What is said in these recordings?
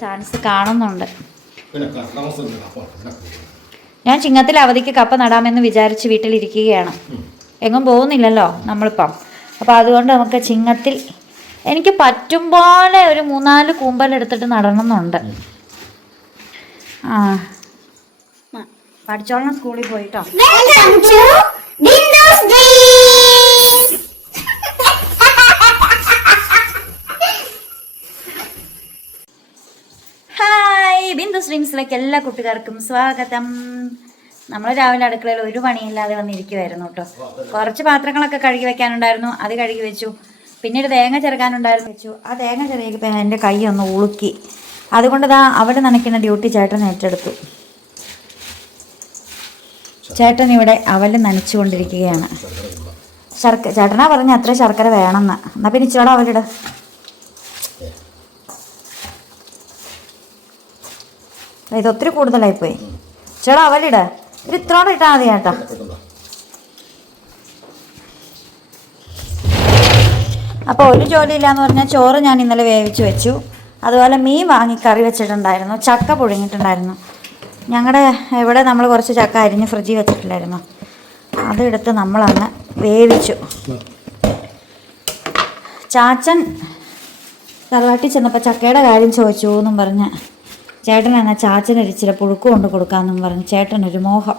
Chance കാണുന്നുണ്ട്. പിന്നെ കാലാവസ്ഥ ഉണ്ട്. അപ്പോൾ ഞാൻ ചിങ്ങത്തിൽ അവധിക്ക് കപ്പ നടാമെന്ന് വിചാരിച്ച് വീട്ടിലിരിക്കുകയാണ്. എങ്ങും പോകുന്നില്ലല്ലോ നമ്മളിപ്പം. അപ്പോൾ അതുകൊണ്ട് നമുക്ക് ചിങ്ങത്തിൽ എനിക്ക് പറ്റും പോലെ ഒരു മൂന്നാൽ കൂമ്പലെടുത്തിട്ട് നടണമെന്നുണ്ട്. ആ ആ, പഠിച്ചോളണം സ്കൂളിൽ പോയിട്ടോ. സ്ട്രീംസിലേക്ക് എല്ലാ കുട്ടികാർക്കും സ്വാഗതം. നമ്മൾ രാവിലെ അടുക്കളയിൽ ഒരു പണിയില്ലാതെ വന്നിരിക്കുമായിരുന്നു കേട്ടോ. കുറച്ച് പാത്രങ്ങളൊക്കെ കഴുകി വെക്കാനുണ്ടായിരുന്നു. അത് കഴുകി വെച്ചു. പിന്നീട് തേങ്ങ ചെറുക്കാനുണ്ടായിരുന്നു വെച്ചു. ആ തേങ്ങ ചെറിയപ്പോൾ എന്റെ കൈ ഒന്ന് ഉളുക്കി. അതുകൊണ്ട് ദാ അവിടെ നനയ്ക്കുന്ന ഡ്യൂട്ടി ചേട്ടൻ ഏറ്റെടുത്തു. ചേട്ടൻ ഇവിടെ അവൽ നനച്ചുകൊണ്ടിരിക്കുകയാണ്. ശർക്ക ചേട്ടനാ പറഞ്ഞ അത്ര ശർക്കര വേണമെന്ന്. എന്നാൽ പിന്നെ ഇച്ചിരോടെ അവലിട ഇത് ഒത്തിരി കൂടുതലായി പോയി ചേട്ടാ അവലിട. ഇത് ഇത്രോടെ ഇട്ടാൽ മതി ചേട്ടാ. അപ്പോൾ ഒരു ജോലിയില്ലാന്ന് പറഞ്ഞാൽ ചോറ് ഞാൻ ഇന്നലെ വേവിച്ച് വെച്ചു. അതുപോലെ മീൻ വാങ്ങി കറി വെച്ചിട്ടുണ്ടായിരുന്നു. ചക്ക പുഴുങ്ങിയിട്ടുണ്ടായിരുന്നു ഞങ്ങളുടെ ഇവിടെ നമ്മൾ കുറച്ച് ചക്ക അരിഞ്ഞ് ഫ്രിഡ്ജിൽ വെച്ചിട്ടില്ലായിരുന്നു. അതെടുത്ത് നമ്മളങ്ങ് വേവിച്ചു. ചാച്ചൻ തറവാട്ടിൽ ചെന്നപ്പോൾ ചക്കയുടെ കാര്യം ചോദിച്ചു എന്നും പറഞ്ഞ് ചേട്ടൻ എന്നാൽ ചാച്ചന് ഇച്ചിരി പുഴുക്ക് കൊണ്ട് കൊടുക്കാമെന്നും പറഞ്ഞു. ചേട്ടനൊരു മോഹം.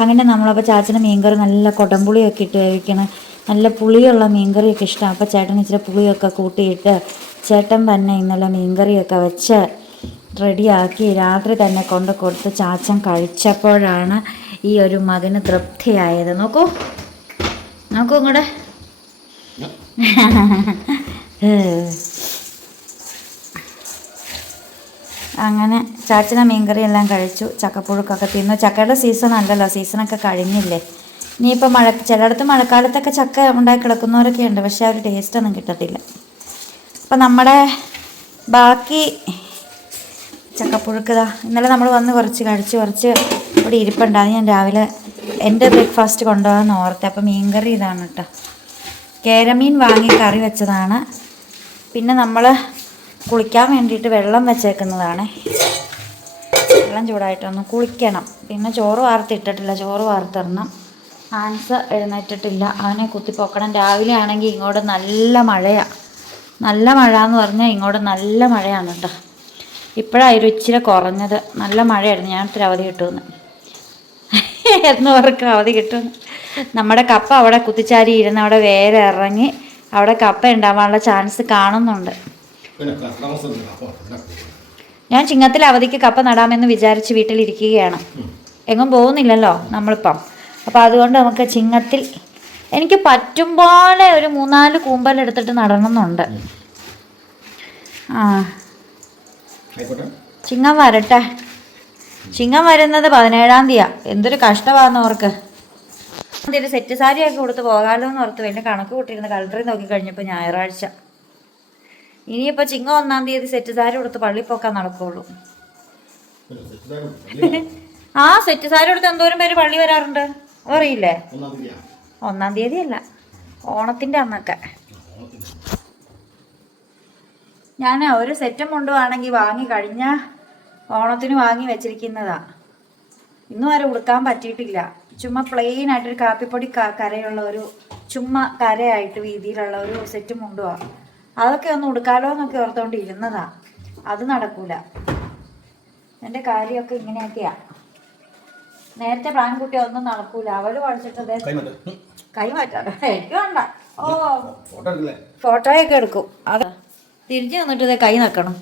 അങ്ങനെ നമ്മളപ്പോൾ ചാച്ചന് മീൻകറി നല്ല കൊടംപുളിയൊക്കെ ഇട്ട് കഴിക്കണം നല്ല പുളിയുള്ള മീൻകറിയൊക്കെ ഇഷ്ടമാണ് അപ്പോൾ ചേട്ടൻ ഇച്ചിരി പുളിയൊക്കെ കൂട്ടിയിട്ട് ചേട്ടൻ തന്നെ ഇന്നലെ മീൻകറിയൊക്കെ വെച്ച് റെഡിയാക്കി രാത്രി തന്നെ കൊണ്ട് കൊടുത്ത് ചാച്ചൻ കഴിച്ചപ്പോഴാണ് ഈ ഒരു മകന് തൃപ്തിയായത്. നോക്കൂ. നോക്കൂ ഇങ്ങോട്ട്. അങ്ങനെ ചാച്ചന മീൻകറി എല്ലാം കഴിച്ചു. ചക്കപ്പുഴുക്കൊക്കെ തിന്നു. ചക്കയുടെ സീസൺ അല്ലല്ലോ സീസണൊക്കെ കഴിഞ്ഞില്ലേ? ഇനിയിപ്പോൾ മഴ ചിലയിടത്ത് മഴക്കാലത്തൊക്കെ ചക്ക ഉണ്ടാക്കി കിടക്കുന്നവരൊക്കെ ഉണ്ട്. പക്ഷേ ആ ഒരു ടേസ്റ്റ് ഒന്നും കിട്ടത്തില്ല. അപ്പം നമ്മുടെ ബാക്കി ചക്കപ്പുഴുക്ക് ഇതാ ഇന്നലെ നമ്മൾ വന്ന് കുറച്ച് കഴിച്ച്. കുറച്ച് ഇവിടെ ഇരിപ്പുണ്ട്. അത് ഞാൻ രാവിലെ എന്റെ ബ്രേക്ക്ഫാസ്റ്റ് കൊണ്ടുപോകാമെന്ന് ഓർത്തെ. അപ്പം മീൻകറി ഇതാണ് കേട്ടോ. കേരമീൻ വാങ്ങി കറി വെച്ചതാണ്. പിന്നെ നമ്മൾ കുളിക്കാൻ വേണ്ടിയിട്ട് വെള്ളം വെച്ചേക്കുന്നതാണ്. വെള്ളം ചൂടായിട്ടൊന്ന് കുളിക്കണം. പിന്നെ ചോറ് വാർത്തിട്ടിട്ടില്ല. ചോറ് വാർത്തിടണം ഹാൻസ് എഴുന്നേറ്റിട്ടില്ല. അവനെ കുത്തിപ്പൊക്കണം. രാവിലെ ആണെങ്കിൽ ഇങ്ങോട്ട് നല്ല മഴയാണ് നല്ല മഴ എന്ന് പറഞ്ഞാൽ ഇങ്ങോട്ട് നല്ല മഴയാണ് കേട്ടോ ഇപ്പോഴായിരുന്നു ഇച്ചിരി കുറഞ്ഞത്. നല്ല മഴയായിരുന്നു. ഞാൻ ഇത്തിരി അവധി കിട്ടുമെന്ന്. എന്നവർക്ക് അവധി കിട്ടുമെന്ന്. നമ്മുടെ കപ്പ അവിടെ കുത്തിച്ചാരി ഇരുന്ന് അവിടെ വേറെ ഇറങ്ങി അവിടെ കപ്പ ഉണ്ടാവാനുള്ള ചാൻസ് കാണുന്നുണ്ട്. പിന്നെ ഞാൻ ചിങ്ങത്തിൽ അവധിക്ക് കപ്പ നടാമെന്ന് വിചാരിച്ച് വീട്ടിലിരിക്കുകയാണ്. എങ്ങും പോകുന്നില്ലല്ലോ നമ്മളിപ്പം. അപ്പോൾ അതുകൊണ്ട് നമുക്ക് ചിങ്ങത്തിൽ എനിക്ക് പറ്റും പോലെ ഒരു മൂന്നാൽ കൂമ്പലെടുത്തിട്ട് നടണമെന്നുണ്ട്. ആ. ആയിക്കോട്ടെ. ചിങ്ങം വരട്ടെ. ചിങ്ങം വരുന്നത് പതിനേഴാം തീയതി എന്തൊരു കഷ്ടമാണെന്ന് ഓർക്ക്. സെറ്റ് സാരിയൊക്കെ കൊടുത്ത് പോകാമല്ലോ എന്ന് ഓർത്ത് വലിയ കണക്ക് കൂട്ടിയിരുന്ന കളറി നോക്കി കഴിഞ്ഞപ്പോൾ ഞായറാഴ്ച. ഇനിയിപ്പോൾ ചിങ്ങ ഒന്നാം തീയതി സെറ്റ് സാരി കൊടുത്ത് പള്ളി പോക്കാൻ നടക്കുള്ളൂ. ആ സെറ്റ് സാരി കൊടുത്ത് എന്തോരം പേര് പള്ളി വരാറുണ്ട്? അറിയില്ലേ? ഒന്നാം തീയതി അല്ല. ഓണത്തിന്റെ അന്നൊക്കെ. ഞാൻ ഒരു സെറ്റും കൊണ്ടുവാണെങ്കിൽ വാങ്ങി കഴിഞ്ഞ ഓണത്തിന് വാങ്ങി വെച്ചിരിക്കുന്നതാ. ഇന്നും വരെ ഉടുക്കാൻ പറ്റിയിട്ടില്ല. ചുമ്മാ പ്ലെയിൻ ആയിട്ടൊരു കാപ്പിപ്പൊടി കരയുള്ള ഒരു ചുമ്മാ കരയായിട്ട് വീതിയിലുള്ള ഒരു സെറ്റും കൊണ്ടുപോവാ. അതൊക്കെ ഒന്ന് ഉടുക്കാലോ എന്നൊക്കെ ഓർത്തോണ്ട് ഇരുന്നതാ അത് നടക്കൂല. എന്റെ കാര്യമൊക്കെ ഇങ്ങനെയൊക്കെയാ. നേരത്തെ പ്ലാൻ കുട്ടി ഒന്നും നടക്കൂല. അവർ വളച്ചിട്ടത് കൈ മാറ്റ്. എനിക്ക് വേണ്ട. ഓ? ഫോട്ടോയൊക്കെ എടുക്കും. അതാ തിരിഞ്ഞു വന്നിട്ട് കൈ നക്കണം.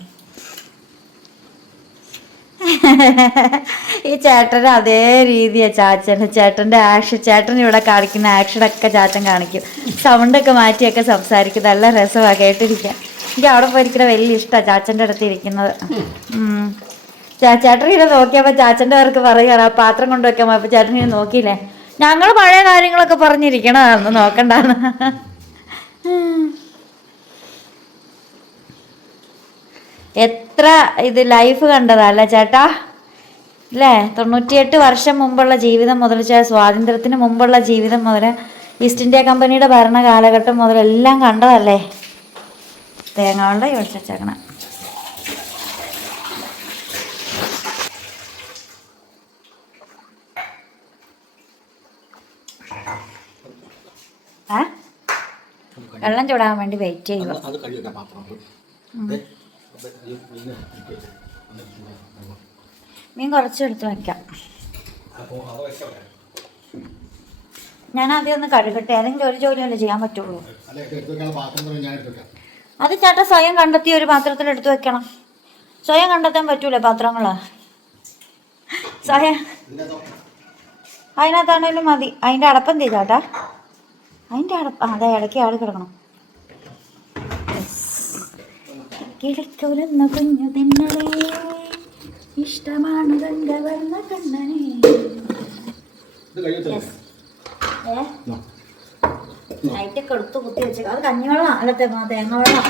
ഈ ചേട്ടൻ അതേ രീതിയാ ചാച്ചൻ. ചേട്ടന്റെ ആക്ഷൻ ചേട്ടൻ ഇവിടെ കാണിക്കുന്ന ആക്ഷനൊക്കെ ചാച്ചൻ കാണിക്കും. സൗണ്ടൊക്കെ മാറ്റിയൊക്കെ സംസാരിക്കും. നല്ല രസമാണ് കേട്ടിരിക്കാൻ. എനിക്ക് അവിടെ പോയിരിക്കുന്ന വലിയ ഇഷ്ടമാണ് ചാച്ചന്റെ അടുത്ത് ഇരിക്കുന്നത്. ചേട്ടൻ ഇങ്ങനെ നോക്കിയപ്പോൾ ചാച്ചന്റെ അവർക്ക് പറയുകയാണ് ആ പാത്രം കൊണ്ടുവയ്ക്കാൻ പോയപ്പോൾ ചേട്ടൻ ഇങ്ങനെ നോക്കിയില്ലേ? ഞങ്ങൾ പഴയ കാര്യങ്ങളൊക്കെ പറഞ്ഞിരിക്കണമെന്ന് നോക്കണ്ടാന്ന്. എത്ര ഇത് ലൈഫ് കണ്ടതല്ല ചേട്ടാ? അല്ലേ? തൊണ്ണൂറ്റിയെട്ട് വർഷം മുമ്പുള്ള ജീവിതം മുതൽ സ്വാതന്ത്ര്യത്തിന് മുമ്പുള്ള ജീവിതം മുതൽ ഈസ്റ്റ് ഇന്ത്യ കമ്പനിയുടെ ഭരണകാലഘട്ടം മുതൽ മുതലെല്ലാം കണ്ടതല്ലേ? തേങ്ങ കൊണ്ട് യോജിച്ചേക്കണം വെള്ളം ചൂടാൻ വേണ്ടി വെയിറ്റ് ചെയ്യുക മീൻ കുറച്ചെടുത്ത് വയ്ക്കാം ഞാൻ ആദ്യം ഒന്ന് കഴുകട്ടെ. ഏതെങ്കിലും ഒരു ജോലിയല്ലേ ചെയ്യാൻ പറ്റുള്ളൂ. അത് ചേട്ടാ സ്വയം കണ്ടെത്തി ഒരു പാത്രത്തിൽ എടുത്തു വെക്കണം. സ്വയം കണ്ടെത്താൻ പറ്റൂലേ പാത്രങ്ങൾ സ്വയം. അതിനകത്താണേലും മതി. അതിന്റെ തീ ചേട്ടാ? അതിന്റെ അടപ്പ്. അതെ ഇടയ്ക്ക് ആൾ കിടക്കണം. കിടക്കുലന്ന കുഞ്ഞു തിന്നലേ ഇഷ്ടമാണ് ഗംഗവർണ കണ്ണനെ. നൈറ്റൊക്കെ എടുത്ത് കുത്തി വെച്ച് അത് കഞ്ഞിവെള്ളം. അല്ല തേങ്ങ വെള്ളം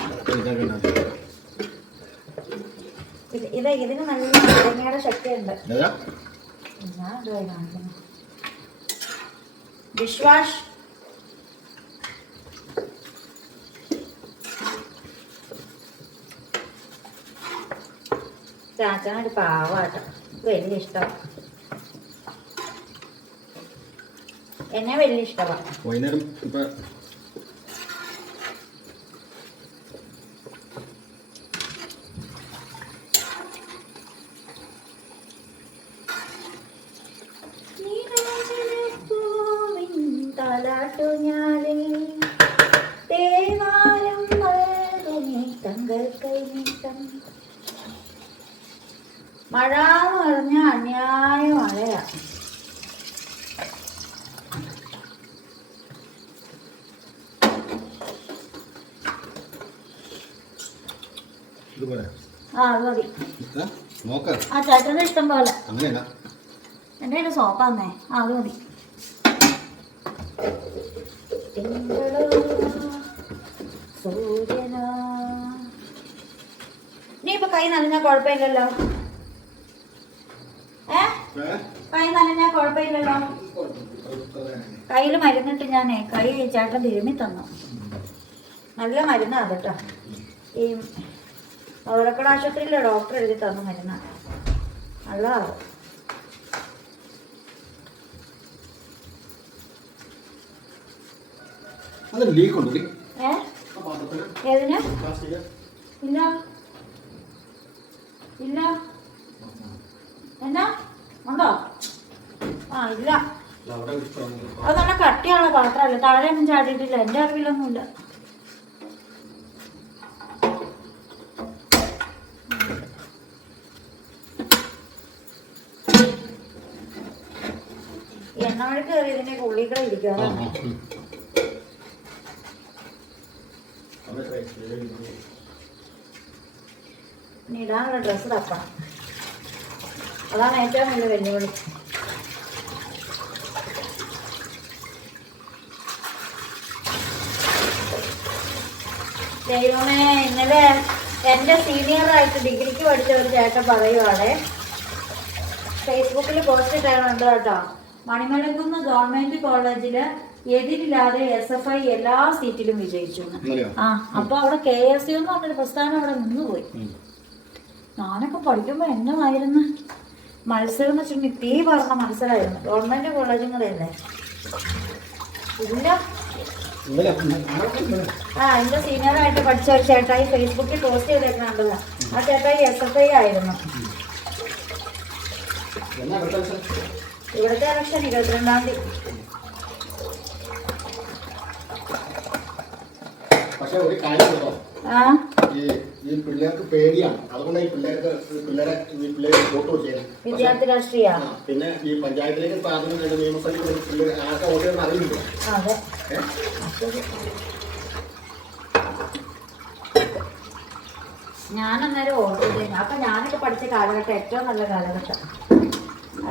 ഇതാ ഇതിന് നല്ല തേങ്ങയുടെ ശക്തിയുണ്ട്? ഞാൻ ഇതുവരെ വാഷ് ചാച്ചാനൊരു പാവാട്ടോ വലിയ ഇഷ്ടമാണ് എന്നെ വലിയ ഇഷ്ടമാണ് വൈകുന്നേരം ഇപ്പൊ മതി. ആ ചേട്ടന്റെ ഇഷ്ടം പോലെ. എന്റെ കയ്യിൽ സോപ്പാന്നേ ആ അത് മതി. നീ ഇപ്പൊ കൈ നനഞ്ഞാ കുഴപ്പമില്ലല്ലോ. ഏ? കൈ നനഞ്ഞാ കുഴപ്പമില്ലല്ലോ. കയ്യിൽ മരുന്നിട്ട് ഞാനേ കൈ ചേട്ടൻ തിരുമ്മി തന്നു. നല്ല മരുന്നാ കേട്ടോ. ഈ ഓരക്കട ആശുപത്രിയിലെ ഡോക്ടർ എഴുതി തന്ന മരുന്ന അല്ല അത് ലീക്ക് ഉണ്ട് ഏ ഏതിന്? പ്ലാസ്റ്റിക്. ഇല്ല. ഇല്ല. എന്നാ? ഉണ്ടോ? ആ ഇല്ല. അവിടെ ഇഷ്ടമാണ് അത് നല്ല കട്ടിയുള്ള പാത്രമല്ല? താഴെയൊന്നും ചാടിയിട്ടില്ല. എന്റെ അറിവിലൊന്നുമില്ല. ഇതിന്റെ ഉള്ളിക്കളെ ഇരിക്കും ആ, അതാണ് ആ, ഉം. അവിടെ കഴിച്ച്. ഇനി ഇടാനുള്ള ഡ്രസ്സ് തപ്പണം അതാണ് ഏറ്റവും വലിയ വെല്ലുവിളി ദൈവമേ ഇന്നലെ എന്റെ സീനിയറായിട്ട് ഡിഗ്രിക്ക് പഠിച്ച ഒരു ചേട്ടൻ പറയുവാണേ ഫേസ്ബുക്കിൽ പോസ്റ്റ് ഇട്ടാണുണ്ട് കേട്ടോ മണിമലക്കുന്ന് ഗവൺമെന്റ് കോളേജിൽ എതിരില്ലാതെ എസ് എഫ് ഐ എല്ലാ സീറ്റിലും വിജയിച്ചു. ആ അപ്പൊ അവിടെ കെ എസ് യു എന്ന് പറഞ്ഞൊരു പ്രസ്ഥാനം അവിടെ നിന്നുപോയി. പോയി ഞാനൊക്കെ പഠിക്കുമ്പോ എന്നുമായിരുന്നു മത്സരം എന്ന് വെച്ചിട്ടുണ്ടെങ്കിൽ തീ പറഞ്ഞ മത്സരമായിരുന്നു ഗവൺമെന്റ് കോളേജും കൂടെ അല്ലേ ഇല്ല? ആ എന്റെ സീനിയറായിട്ട് പഠിച്ച ഒരു ചേട്ടായി ഫേസ്ബുക്കിൽ പോസ്റ്റ് ചെയ്തേക്കുന്നുണ്ടല്ലോ ആ ചേട്ടായി എസ് എഫ് ഐ ആയിരുന്നു? ഇവിടുത്തെ ഇലക്ഷൻ ഇരുപത്തിരണ്ടാം തീയതി. പക്ഷെ ഒരു കാര്യം കേട്ടോ ആ? ഈ ഈ പിള്ളേർക്ക് പേടിയാണ്. അതുകൊണ്ട് ഈ പിള്ളേർക്ക് ഈ പിള്ളേരെ ഈ പിള്ളേരെ വോട്ട് ചെയ്യുന്നത് വിദ്യാർത്ഥി രാഷ്ട്രീയ. പിന്നെ ഈ പഞ്ചായത്തിലേക്ക് കഴിഞ്ഞ നിയമസഭയിൽ പിള്ളേർ ആർക്കാ വോട്ട് ചെയ്യുന്ന അറിയില്ല. വോട്ട് ചെയ്തു അപ്പൊ ഞാനൊക്കെ പഠിച്ച കാലഘട്ടം ഏറ്റവും നല്ല കാലഘട്ടം.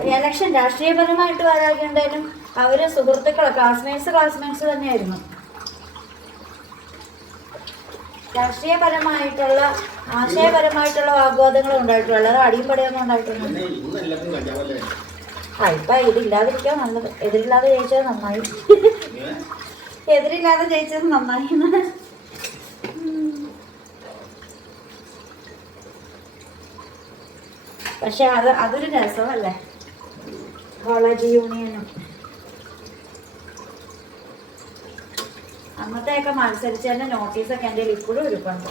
ഇലക്ഷൻ രാഷ്ട്രീയപരമായിട്ട് വരാകേണ്ടാലും അവർ സുഹൃത്തുക്കൾ ക്ലാസ്മേറ്റ്സ് ക്ലാസ്മേറ്റ്സ് തന്നെയായിരുന്നു. രാഷ്ട്രീയപരമായിട്ടുള്ള ആശയപരമായിട്ടുള്ള വാഗ്വാദങ്ങൾ ഉണ്ടായിട്ടുള്ളൂ. അല്ലാതെ അടിയും പടയൊന്നും കഞ്ചാവല്ലേ ആ ഇതില്ലാതിരിക്കാൻ നല്ലത്. എതിരില്ലാതെ ജയിച്ചത് നന്നായി? എതിരില്ലാതെ ജയിച്ചത് നന്നായി പക്ഷെ അത് അതൊരു രസമല്ലേ? കോളേജ് യൂണിയനും അന്നത്തെയൊക്കെ മത്സരിച്ചതിന്റെ നോട്ടീസൊക്കെ എന്റെ കയ്യിൽ ഇപ്പോഴും ഇരിപ്പുണ്ട്.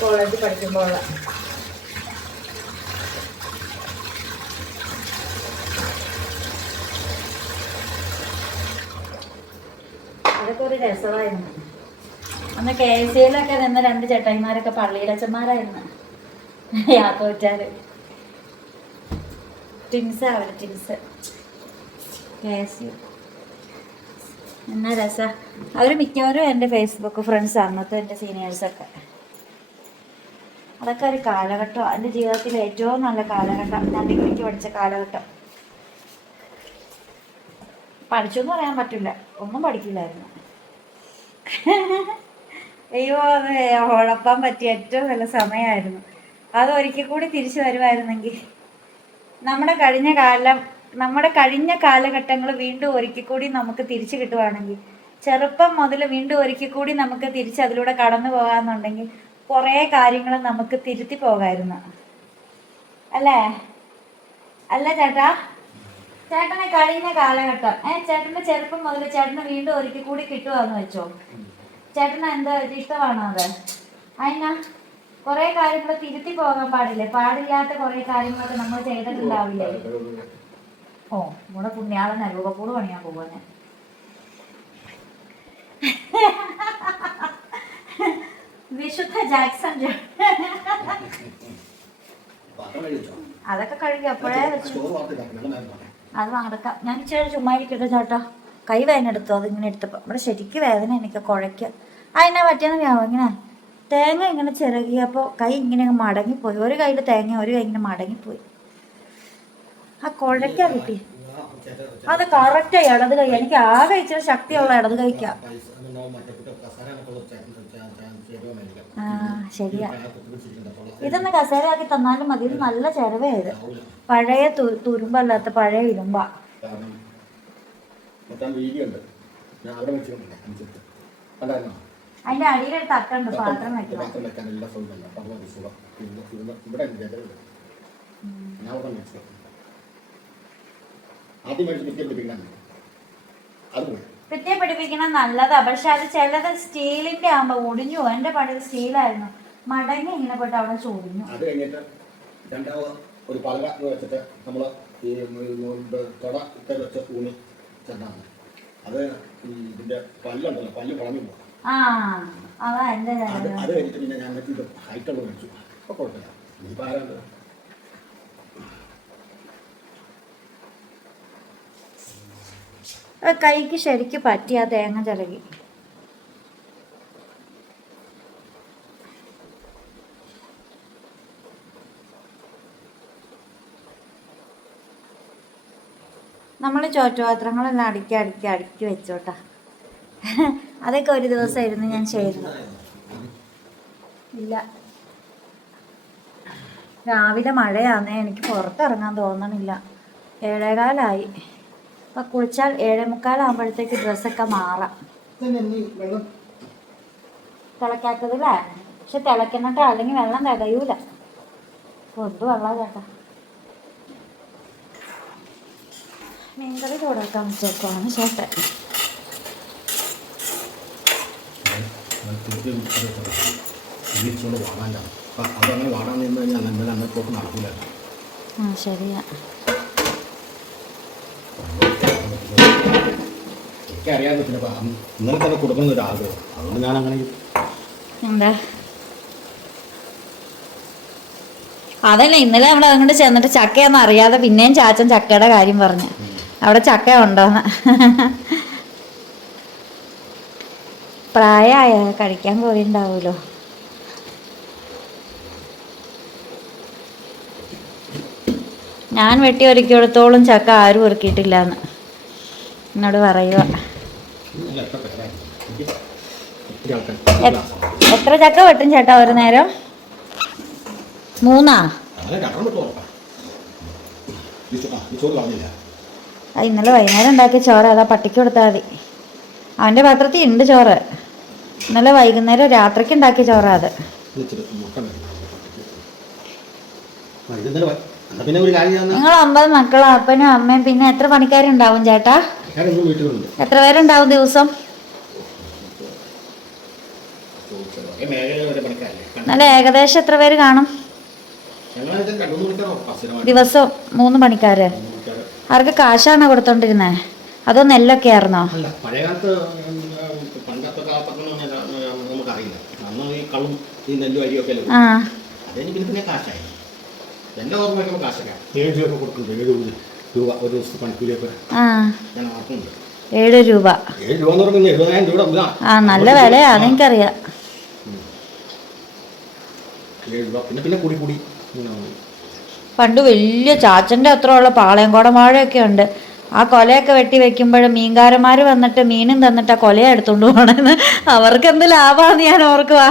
കോളേജിൽ പഠിക്കുമ്പോൾ അതൊക്കെ ഒരു രസമായിരുന്നു. അന്ന് കെ എസ് സിയിലൊക്കെ നിന്ന് രണ്ട് ചേട്ടായിമാരൊക്കെ പള്ളിയിലച്ചന്മാരായിരുന്നു യാത്തോറ്റാൽ ടിൻസ് അവർ ടിൻസ് എന്നാ രസ. അവർ മിക്കവാറും എന്റെ ഫേസ്ബുക്ക് ഫ്രണ്ട്സ് അന്നത്തെ എന്റെ സീനിയേഴ്സൊക്കെ അതൊക്കെ ഒരു കാലഘട്ടം എന്റെ ജീവിതത്തിലെ ഏറ്റവും നല്ല കാലഘട്ടം ഞാൻ ഡിഗ്രിക്ക് പഠിച്ച കാലഘട്ടം. പഠിച്ചു എന്ന് പറയാൻ പറ്റില്ല. ഒന്നും പഠിക്കില്ലായിരുന്നു. അയ്യോ അത് ഉഴപ്പാൻ പറ്റിയ ഏറ്റവും നല്ല സമയമായിരുന്നു അത് ഒരിക്കൽ കൂടി തിരിച്ചു വരുമായിരുന്നെങ്കിൽ നമ്മുടെ കഴിഞ്ഞ കാലം നമ്മുടെ കഴിഞ്ഞ കാലഘട്ടങ്ങൾ വീണ്ടും ഒരിക്കൽ കൂടി നമുക്ക് തിരിച്ചു കിട്ടുവാണെങ്കിൽ ചെറുപ്പം മുതൽ വീണ്ടും ഒരിക്കൽ കൂടി നമുക്ക് തിരിച്ച് അതിലൂടെ കടന്നു പോകാന്നുണ്ടെങ്കിൽ കുറേ കാര്യങ്ങൾ നമുക്ക് തിരുത്തി പോകായിരുന്നു. അല്ലേ? അല്ല ചേട്ടാ? ചേട്ടനെ കഴിഞ്ഞ കാലഘട്ടം. ഏ ചേട്ടന്റെ ചെറുപ്പം മുതൽ ചേട്ടന് വീണ്ടും ഒരിക്കൽ കൂടി കിട്ടുവാന്ന് വെച്ചോ? ചേട്ടന് എന്താ ഇഷ്ടമാണോ അത്? അതിനാ കുറെ കാര്യങ്ങൾ തിരുത്തി പോകാൻ പാടില്ലേ? പാടില്ലാത്ത കുറെ കാര്യങ്ങളൊക്കെ നമ്മൾ ചെയ്തിട്ടുണ്ടാവില്ലേ? ഓ നമ്മുടെ പുണ്യാളൻ രൂപക്കൂട് പണിയാൻ ഞാൻ. വിശുദ്ധ ജാക്സൺ അതൊക്കെ കഴുകി അപ്പോഴേ വെച്ചു. അത് മറക്കാം ഞാൻ ഇച്ചിരി ചുമ്മാ ഇരിക്കട്ടെ ചേട്ടാ. കൈ വേദന എടുത്തു? അതിങ്ങനെ എടുത്തപ്പോൾ ഇവിടെ ശരിക്ക് വേദന എനിക്ക് കുഴയ്ക്ക. അതിനാ പറ്റിയെന്ന് ഞാൻ ഇങ്ങനെ തേങ്ങ ഇങ്ങനെ ചിറകിയപ്പോൾ കൈ ഇങ്ങനെ മടങ്ങിപ്പോയി. ഒരു കയ്യിൽ തേങ്ങ ഒരു കൈ ഇങ്ങനെ മടങ്ങിപ്പോയി. ആ കുഴയ്ക്ക കിട്ടി. അത് കറക്റ്റ് ഇടത് കൈ. എനിക്ക് ആകെ ഇച്ചിരി ശക്തിയുള്ള ഇടത് മേടിക്കാം ആ ശരിയാ. ഇതൊന്ന് കസേര ഇതൊന്ന് കസേരയാക്കി തന്നാലും മതി. ഇത് നല്ല ചെലവേത് പഴയ തുരുമ്പല്ലാത്ത പഴയ ഇരുമ്പ. മൊത്തം വീതിയുണ്ട്. ഞാൻ അതിന്റെ അടിയിലൊരു തട്ടുണ്ട് പാത്രം വെക്കണം. ഭിത്തിയെ പിടിപ്പിക്കണം നല്ലതാ. പക്ഷെ അത് ചിലത് സ്റ്റീലിന്റെ ആകുമ്പോ ഒടിഞ്ഞു. എന്റെ പണി സ്റ്റീലായിരുന്നു. മടങ്ങി ഇങ്ങനെ പോയിട്ട് അവിടെ ചൊടിഞ്ഞു. അത് കഴിഞ്ഞിട്ട് രണ്ടാമത് ഒരു പലക വെച്ചിട്ട് നമ്മൾ ഈ തുട വെച്ച് ഊണി ചെന്നാണ് അത് ഇതിന്റെ പല്ലുണ്ടല്ലോ പല്ല് പറഞ്ഞു പോകും അതാ അത് കഴിഞ്ഞിട്ട് പിന്നെ ഞാൻ ഇത് ഹൈറ്റുള്ള മേടിച്ചു അപ്പോൾ കുഴപ്പമില്ല. ഇനിയിപ്പോൾ ആരാണ്ട് കൈക്ക് ശരിക്ക് പറ്റി ആ തേങ്ങ ചിലകി നമ്മൾ ചോറ്റുപാത്രങ്ങളെല്ലാം അടുക്കി അടുക്കി അടുക്കി വെച്ചോട്ടാ. അതൊക്കെ ഒരു ദിവസമായിരുന്നു ഞാൻ ചെയ്തത്. ഇല്ല. രാവിലെ മഴയാന്നേ എനിക്ക് പുറത്തിറങ്ങാൻ തോന്നണില്ല. ഏഴേകാലായി. അപ്പം കുളിച്ചാൽ ഏഴേ മുക്കാലാകുമ്പോഴത്തേക്ക് ഡ്രസ്സൊക്കെ മാറാം. തിളയ്ക്കാത്തതല്ലേ പക്ഷെ തിളയ്ക്കണട്ടോ അല്ലെങ്കിൽ വെള്ളം തികയൂല. പൊതു വെള്ളം ചേട്ടാ? മീൻകറി ചൂടാക്കാൻ ചേട്ടാണ് ചേട്ടൻ. വിളിച്ചുകൊണ്ട് വാങ്ങാനാണ്. അപ്പം അതങ്ങനെ വാടാൻ നിന്ന് കഴിഞ്ഞാൽ നമ്മുടെ അന്നത്തോട്ട് നടക്കില്ല ആ ശരിയാ. ഇന്നലെ തന്നെ കൊടുക്കണം ഒരു ആഗ്രഹം. അതുകൊണ്ട് ഞാൻ അങ്ങനെ എന്താ? അതല്ല ഇന്നലെ നമ്മൾ അങ്ങോട്ട് ചെന്നിട്ട് ചക്കയൊന്നും അറിയാതെ പിന്നെയും ചാച്ചൻ ചക്കയുടെ കാര്യം പറഞ്ഞു. അവിടെ ചക്ക ഉണ്ടോന്ന്. പ്രായമായ കഴിക്കാൻ കോഴി ഉണ്ടാവുമല്ലോ. ഞാൻ വെട്ടി ഒരുക്കിയിടത്തോളം ചക്ക ആരും ഒരുക്കിയിട്ടില്ല എന്ന് എന്നോട് പറയുക എത്ര ചക്ക വെട്ടും ചേട്ടാ ഒരു നേരം? മൂന്നാ? ഇന്നലെ വൈകുന്നേരം ഉണ്ടാക്കിയ ചോറ് അതാ പട്ടിക്ക് കൊടുത്താൽ മതി. അവന്റെ പാത്രത്തിൽ ഉണ്ട് ചോറ്. ഇന്നലെ വൈകുന്നേരം രാത്രിക്ക് ഉണ്ടാക്കിയ ചോറാ അത്. നിങ്ങൾ അമ്പത് മക്കളും അപ്പനും അമ്മയും പിന്നെ എത്ര പണിക്കാരുണ്ടാവും ചേട്ടാ? എത്ര പേരുണ്ടാവും ദിവസം? നല്ല ഏകദേശം എത്ര പേര് കാണും? ദിവസം മൂന്ന് പണിക്കാര്. ആർക്ക് കാശാണോ കൊടുത്തോണ്ടിരുന്നേ? അതോ നെല്ലൊക്കെ ആയിരുന്നോ അന്ന് ഈ കള്ളും ഈ നെല്ലും അരിയൊക്കെ അല്ലേ അതെനിക്ക് പിന്നെ പിന്നെ കാശായി. എന്റെ ഓർമ്മ വയ്ക്കുമ്പോൾ കാശൊക്കെ. ഏഴ് രൂപ കൊടുക്കുന്നുണ്ട്. ഏഴ് രൂപ ഒരു ദിവസത്തെ പണിക്കൂലിയൊക്കെ ആ. ഞാൻ ഓർക്കുന്നുണ്ട് ഏഴ് രൂപ. ഏഴ് രൂപ എന്ന് എഴുപതിനായിരം രൂപ. ആ നല്ല വിലയാ. അതെനിക്കറിയാം ഏഴ് രൂപ. പിന്നെ പിന്നെ കൂടി കൂടി. ഇങ്ങനെ വന്നു. പണ്ട് വലിയ ചാച്ചന്റെ അത്രയുള്ള പാളയംകോടൻ വാഴയൊക്കെ ഉണ്ട്. ആ കൊലയൊക്കെ വെട്ടി വെക്കുമ്പോൾ മീൻകാരന്മാർ വന്നിട്ട് മീനും തന്നിട്ട് ആ കൊലയെ എടുത്തോണ്ട് പോകണമെന്ന് അവർക്ക് എന്ത് ലാഭമാണെന്ന് ഞാൻ ഓർക്കുക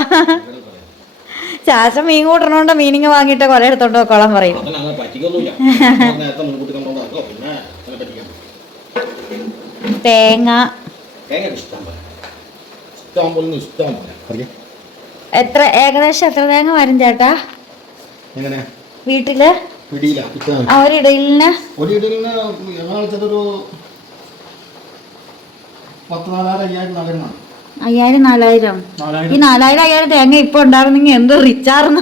ശാശം മീൻ കൂട്ടണോണ്ട് മീനിങ് വാങ്ങിയിട്ട് കൊല എടുത്തോണ്ട് പോക്കോളാൻ പറയും. തേങ്ങ. എത്ര ഏകദേശം എത്ര തേങ്ങ വരും ചേട്ടാ? വീട്ടിൽ? ആ ഒരു ഇടയിലിന് ഒരു ഇടയിലിന് ഞങ്ങൾ വെച്ചതൊരു പത്ത് നാലായിരം അയ്യായിരം നാലായിരം. അയ്യായിരം നാലായിരം. ഈ നാലായിരം അയ്യായിരം തേങ്ങ ഇപ്പൊ ഉണ്ടായിരുന്നെങ്കിൽ എന്ത് റിച്ചാർന്ന്?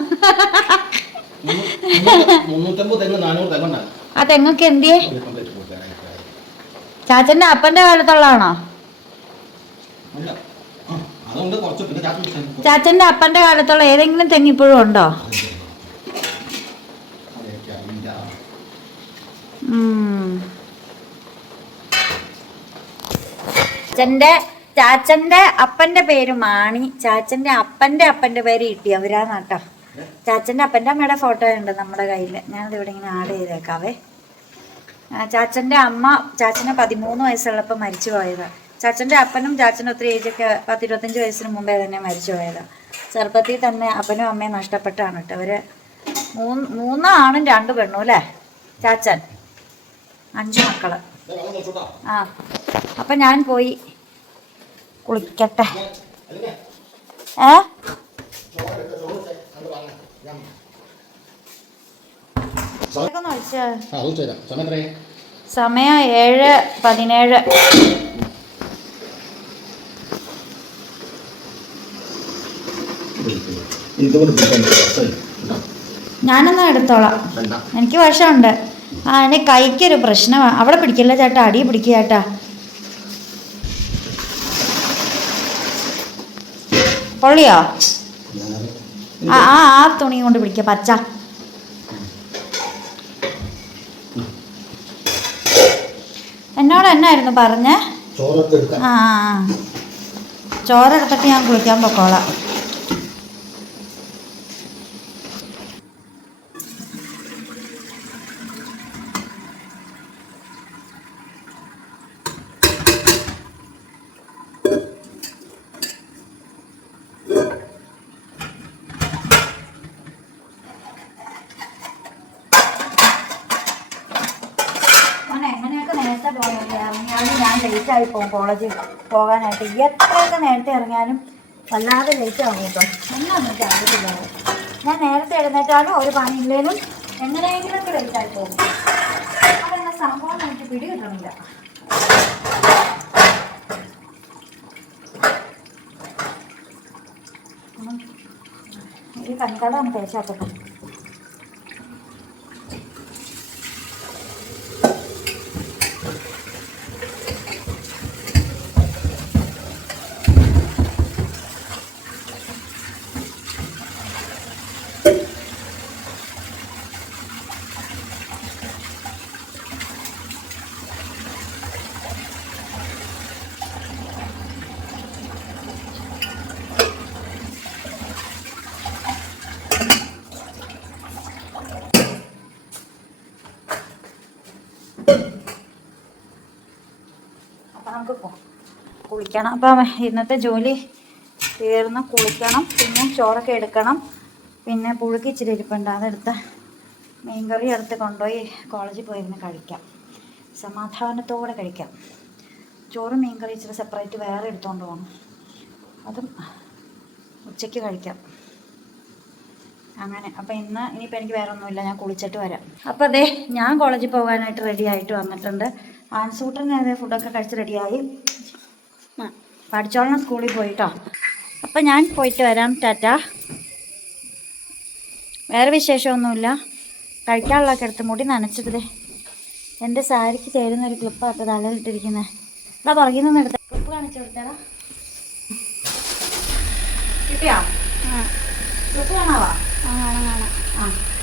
ആ തെങ്ങൊക്കെ എന്തിയേ? ചാച്ചന്റെ അപ്പന്റെ കാലത്തുള്ളതാണോ? ചാച്ചന്റെ അപ്പന്റെ കാലത്തുള്ള ഏതെങ്കിലും തെങ്ങ് ഇപ്പോഴും ഉണ്ടോ അതെനിക്ക് അറിയില്ല ഉം. ചാച്ചന്റെ ചാച്ചന്റെ അപ്പന്റെ പേര് മാണി. ചാച്ചന്റെ അപ്പന്റെ അപ്പന്റെ പേര് ഇട്ടിയവരാന്നാട്ടോ. ചാച്ചന്റെ അപ്പന്റെ അമ്മയുടെ ഫോട്ടോ ഉണ്ട് നമ്മുടെ കയ്യിൽ ഞാനത് ഇവിടെ ഇങ്ങനെ ആഡ് ചെയ്തേക്കാവേ. ചാച്ചന്റെ അമ്മ ചാച്ചനെ പതിമൂന്ന് വയസ്സുള്ളപ്പോൾ മരിച്ചു പോയതാ. ചാച്ചന്റെ അപ്പനും ചാച്ചനും ഒത്തിരി ഏജൊക്കെ പത്തിരുപത്തഞ്ച് വയസ്സിന് മുമ്പേ തന്നെ മരിച്ചു പോയതാ. ചെറുപ്പത്തിൽ തന്നെ അപ്പനും അമ്മയും നഷ്ടപ്പെട്ടാണ് കേട്ടോ. അവർ മൂന്ന് മൂന്ന് ആണും രണ്ട് പെണ്ണും അല്ലേ? ചാച്ചൻ. അഞ്ച് മക്കൾ. ആ. അപ്പൊ ഞാൻ പോയി കുളിക്കട്ടെ. ഏ? സമയം ഏഴ് പതിനേഴ്. ഞാനൊന്ന് എടുത്തോളാം. എനിക്ക് വശമുണ്ട് ആ എന്റെ കൈക്കൊരു പ്രശ്നമാണ് അവിടെ പിടിക്കില്ല ചേട്ടാ? അടി പിടിക്കുക ചേട്ടാ. പൊള്ളിയോ? ആ ആ തുണി കൊണ്ട് പിടിക്കുക പച്ച. എന്നോട് എന്നായിരുന്നു പറഞ്ഞേ? ആ. ചോറെടുത്തിട്ട് ഞാൻ കുളിക്കാൻ പൊക്കോളാം ഞാൻ എങ്ങനെയൊക്കെ നേരത്തെ പോയാലും ഇറങ്ങിയാലും ഞാൻ പോകും കോളേജിൽ പോകാനായിട്ട് എത്രയൊക്കെ നേരത്തെ ഇറങ്ങിയാലും വല്ലാതെ ലേറ്റ് ആകും കേട്ടോ. എന്നാന്ന് വെച്ചാൽ അറിയത്തില്ല? ഞാൻ നേരത്തെ എഴുന്നേറ്റാലും ഒരു പണിയില്ലേലും എങ്ങനെയെങ്കിലുമൊക്കെ ലേറ്റ് ആയി പോകും. അതെന്ന സംഭവം എനിക്ക് പിടി. ഈ കൺകട ഒന്ന് തേച്ചാക്കട്ടെ അപ്പം നമുക്ക് കുളിക്കണം. അപ്പം ഇന്നത്തെ ജോലി തീർന്ന് കുളിക്കണം. പിന്നെ ചോറൊക്കെ എടുക്കണം. പിന്നെ പുഴുക്ക് ഇച്ചിരി ഇരിപ്പുണ്ട്. അതെടുത്ത് മീൻകറി എടുത്ത് കൊണ്ടുപോയി കോളേജിൽ പോയിരുന്ന് കഴിക്കാം. സമാധാനത്തോടെ കഴിക്കാം. ചോറും മീൻകറി ഇച്ചിരി സെപ്പറേറ്റ് വേറെ എടുത്തുകൊണ്ട് പോകണം അതും ഉച്ചയ്ക്ക് കഴിക്കാം. അങ്ങനെ. അപ്പം ഇന്ന് ഇനിയിപ്പോൾ എനിക്ക് വേറെ ഒന്നുമില്ല ഞാൻ കുളിച്ചിട്ട് വരാം. അപ്പോൾ അതെ ഞാൻ കോളേജിൽ പോകാനായിട്ട് റെഡി ആയിട്ട് വന്നിട്ടുണ്ട്. ആൻസൂട്ടൻ അതെ ഫുഡൊക്കെ കഴിച്ച് റെഡിയായി പഠിച്ചോളണം സ്കൂളിൽ പോയിട്ടോ. അപ്പം ഞാൻ പോയിട്ട് വരാം ടാറ്റ. വേറെ വിശേഷമൊന്നുമില്ല. കഴിക്കാനുള്ളതൊക്കെ എടുത്ത് മുടി നനച്ചത് എന്റെ സാരിക്ക് ചേരുന്ന ഒരു ക്ലിപ്പാട്ടോ തലയിലിട്ടിരിക്കുന്നത് ഇതാ പുറകിൽ നിന്ന് എടുത്ത. ക്ലിപ്പ് കാണിച്ചു കൊടുത്തേടാ. കിട്ടിയോ? ക്ലിപ്പ് കാണാവാ?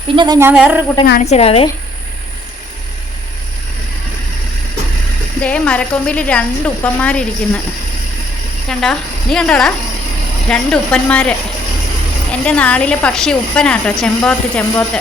പിന്നെ അതാ ഞാൻ വേറൊരു കൂട്ടം കാണിച്ചു തരാവേ. ദേ മരക്കൊമ്പിൽ രണ്ട് ഉപ്പന്മാരിരിക്കുന്നു. കണ്ടോ? നീ കണ്ടോടാ? രണ്ട് ഉപ്പന്മാർ എന്റെ നാളിലെ പക്ഷി ഉപ്പനാട്ടോ ചെമ്പോത്ത് ചെമ്പോത്ത്.